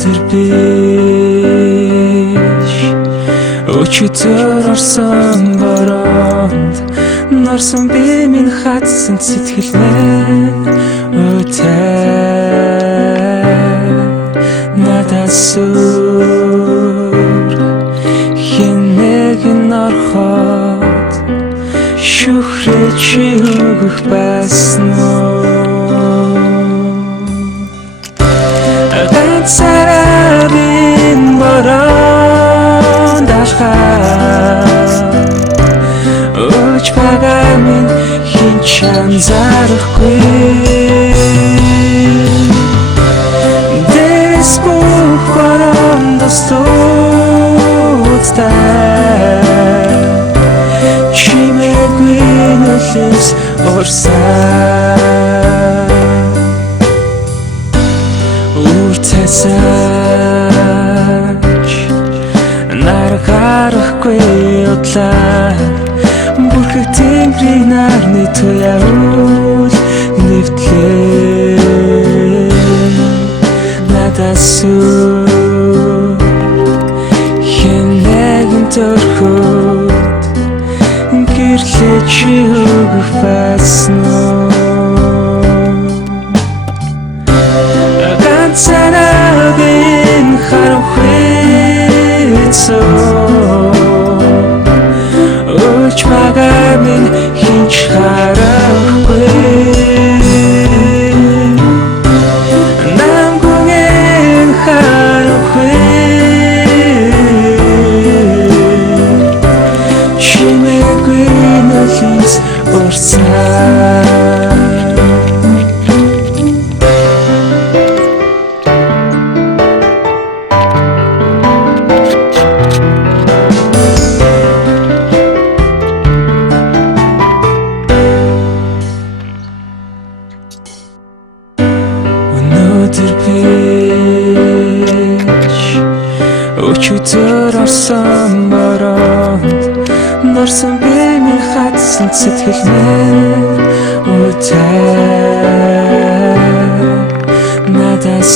Өнөөдөр биш өчигдөр орсон бороонд норсон би минь хатсан сэтгэл минь өтөө надаас сүр хинэг норхот шүхрэж өгөх байсан ганцаараа бороонд Өч багаа минь хинч анзаарахгүй Дэс бүх бороонд стуцтай Чимээгүй нөлөөс орсаа Үртэсаач нар гарахгүй удлаа Бүрхэг тэнгэрийн нарны туяул нэвтлээ Надаас сүр хинэгэн төрхөд гэрлэж өгөх байсан Ганцаараа харанхуй Өч багаа минь хинч харахгүй Намгүйн харанхуй Чимээгүй нөлөөс орсаа Өнөөдөр биш өчигдөр орсон бороонд норсон би минь хатсан сэтгэл минь өтөө надаас